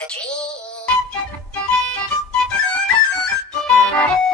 the dream.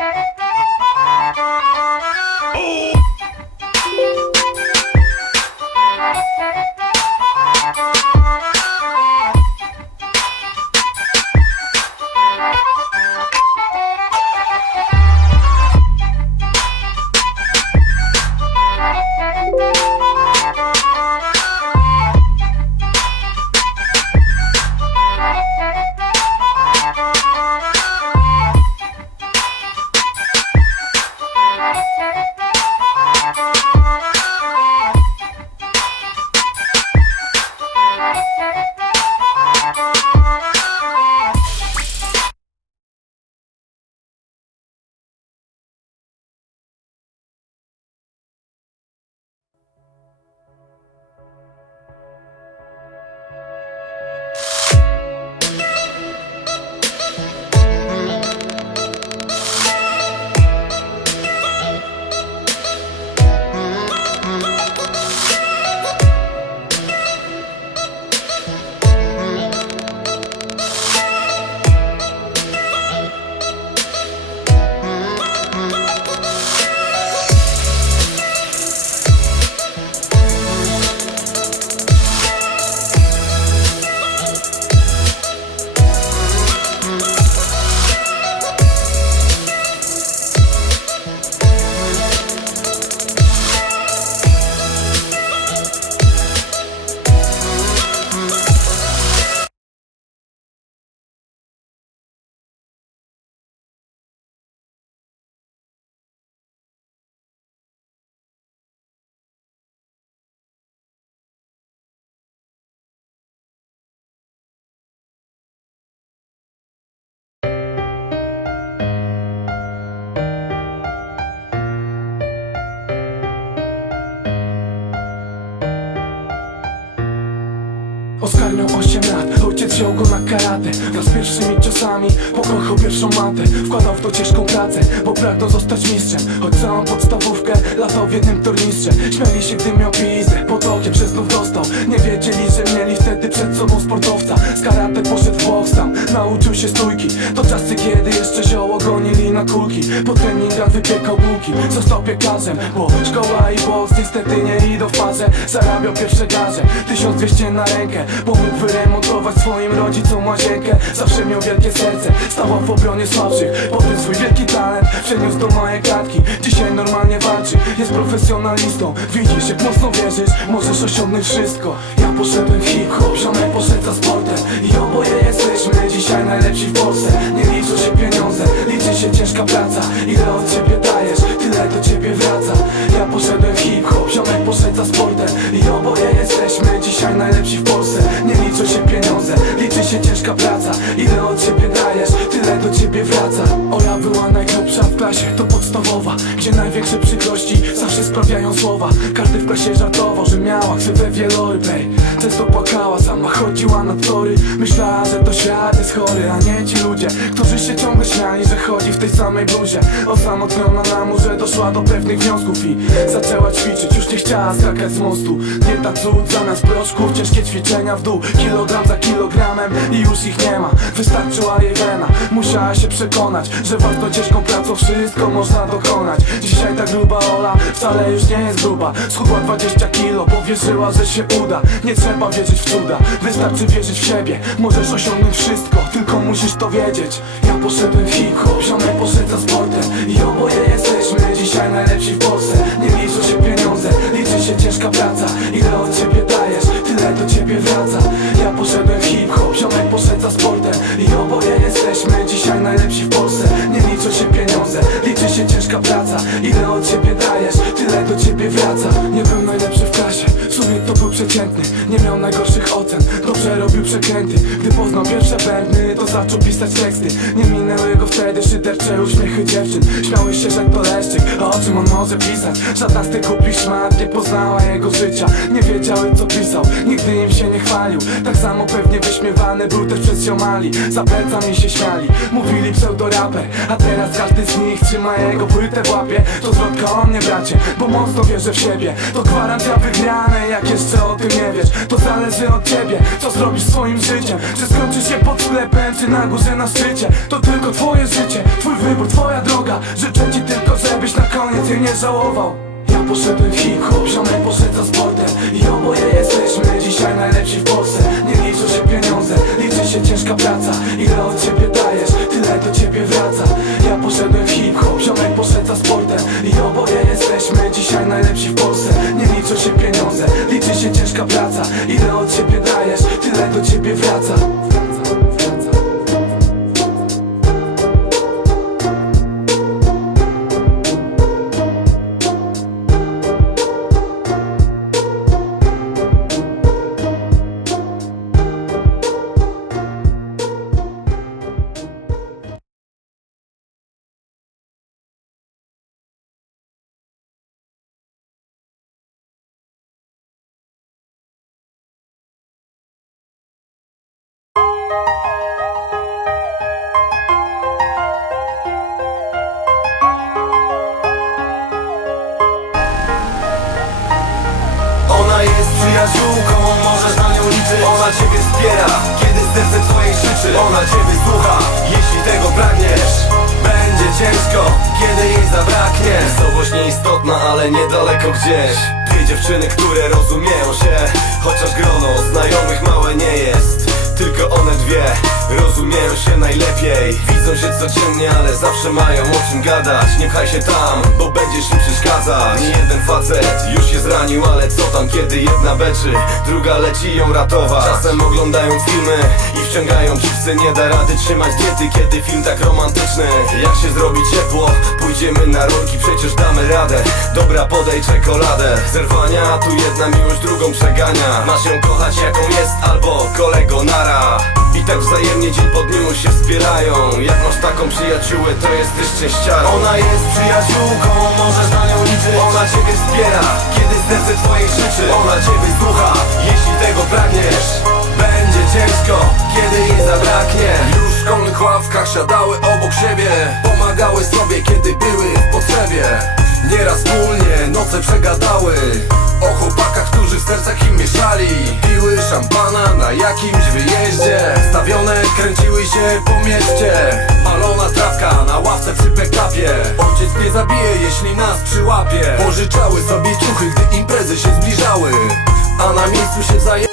Oskar miał 8 lat, ojciec wziął go na karate. Wraz z pierwszymi ciosami pokochał pierwszą matę. Wkładał w to ciężką pracę, bo pragnął zostać mistrzem. Choć całą podstawówkę latał w jednym tornistrze. Śmiali się gdy miał pizdę, pod okiem przez znów dostał. Nie wiedzieli, że mieli wtedy przed sobą sportowca. Z karate poszedł w boks tam, nauczył się stójki. To czasy kiedy jeszcze zioło gonili na kulki. Po treningach wypiekał bułki, został piekarzem Bo szkoła i boks niestety nie idą w parze. Zarabiał pierwsze garze, 1200 na rękę Pomógł wyremontować swoim rodzicom łazienkę Zawsze miał wielkie serce, stawał w obronie słabszych. Potem swój wielki talent przeniósł do małej klatki. Dzisiaj normalnie walczy, jest profesjonalistą. Widzisz, jak mocno wierzysz, możesz osiągnąć wszystko. Ja poszedłem w hip-hop, ziomek poszedł za sportem. I oboje jesteśmy dzisiaj najlepsi w Polsce. Nie liczą się pieniądze, liczy się ciężka praca. Ile od ciebie dajesz, tyle do ciebie wraca. Ja poszedłem w hip-hop, ziomek poszedł za sportem. I oboje jesteśmy dzisiaj najlepsi w Polsce. Nie liczą się pieniądze, się ciężka praca. Ile od ciebie dajesz, tyle do ciebie wraca. Ola była najgrubsza w klasie, to podstawowa Gdzie największe przykrości zawsze sprawiają słowa. Każdy w klasie żartował, że miała ksywę wielorypej Często płakała, sama chodziła na tory. Myślała, że to świat jest chory, a nie ci ludzie Którzy się ciągle śmiali, że chodzi w tej samej bluzie. Osamotniona na murze doszła do pewnych wniosków I zaczęła ćwiczyć, już nie chciała skakać z mostu. Nie ta cud zamiast proszków, ciężkie ćwiczenia w dół. Kilogram za kilogramem i już ich nie ma. Wystarczyła wena, musiała się przekonać Że warto ciężką pracą wszystko można dokonać. Dzisiaj ta gruba Ola wcale już nie jest gruba. Schudła 20 kilo, bo wierzyła, że się uda. Nie trzeba wierzyć w cuda, wystarczy wierzyć w siebie. Możesz osiągnąć wszystko, tylko musisz to wiedzieć. Ja poszedłem w hip-hop, ziomek poszedł za sportem. I oboje jesteśmy dzisiaj najlepsi w Polsce. Nie liczą się pieniądze, liczy się ciężka praca. Ile od ciebie dajesz, tyle do ciebie wraca. Ja poszedłem w hip-hop, ziomek poszedł za sportem I oboje jesteśmy dzisiaj najlepsi w Polsce Nie liczą się pieniądze, liczy się ciężka praca Ile od ciebie dajesz, tyle do ciebie wraca Nie był najlepszy w klasie, to był przeciętny Nie miał najgorszych ocen, dobrze robił przekręty Gdy poznał pierwsze bębny, to zaczął pisać teksty. Nie minęły go wtedy szydercze uśmiechy dziewczyn. Śmiały się, że to leszczyk, a o czym on może pisać? Żadna z tych głupich szmat nie poznała jego życia. Nie wiedziały co pisał, nigdy im się nie chwalił. Tak samo pewnie wyśmiewany był też przez ziomali Za plecami się śmiali, mówili pseudoraper A teraz każdy z nich trzyma jego płytę w łapie. To zwrotka o mnie bracie, bo mocno wierzę w siebie. To gwarancja wygranej, jak jeszcze o tym nie wiesz. To zależy od ciebie, co zrobisz swoim życiem. Czy skończysz Czy się pod sklepem, czy na górze na szczycie? To tylko twoje życie, twój wybór, twoja droga. Życzę ci tylko, żebyś na koniec jej nie żałował poszedłem w hip-hop, ziomek poszedł za sportem. I oboje jesteśmy dzisiaj najlepsi w Polsce. Nie liczą się pieniądze, liczy się ciężka praca. Ile od ciebie dajesz, tyle do ciebie wraca. Ja poszedłem w hip-hop, ziomek poszedł za sportem. I oboje jesteśmy dzisiaj najlepsi w Polsce. Nie liczą się pieniądze, liczy się ciężka praca. Ile od ciebie dajesz, tyle do ciebie wraca Ona jest przyjaciółką, możesz na nią liczyć. Ona ciebie wspiera, kiedy serce twoje krzyczy. Ona ciebie słucha, jeśli tego pragniesz. Będzie ciężko, kiedy jej zabraknie. Miejscowość nieistotna, ale niedaleko gdzieś. Dwie dziewczyny, które rozumieją się Chociaż grono znajomych małe nie jest tylko one dwie rozumieją się najlepiej. Widzą się codziennie, ale zawsze mają o czym gadać. Nie pchaj się tam, bo będziesz im przeszkadzać. Nie jeden facet już się zranił, ale co tam kiedy jedna beczy Druga leci ją ratować. Czasem oglądają filmy i wciągają chipsy Nie da rady trzymać diety, kiedy film tak romantyczny. Jak się zrobi ciepło, pójdziemy na rurki Przecież damy radę, dobra podej czekoladę. Zerwania, tu jedna miłość drugą przegania. Masz ją kochać jaką jest, albo kolego nara i tak wzajemnie dzień po dniu się wspierają Jak masz taką przyjaciółę, to jesteś szczęściarą Ona jest przyjaciółką, możesz na nią liczyć. Ona ciebie wspiera, kiedy serce twoje krzyczy. Ona ciebie słucha, jeśli tego pragniesz. Będzie ciężko, kiedy jej zabraknie. Już w szkolnych ławkach siadały obok siebie. Pomagały sobie, kiedy były w potrzebie. Nieraz wspólnie noce przegadały. O chłopakach, którzy w sercach im mieszali. Piły szampana na jakimś wyjeździe. Stawione kręciły się po mieście. Palona trawka na ławce przy pick-upie Ojciec mnie zabije, jeśli nas przyłapie. Pożyczały sobie ciuchy, gdy imprezy się zbliżały. A na miejscu się wzajemnie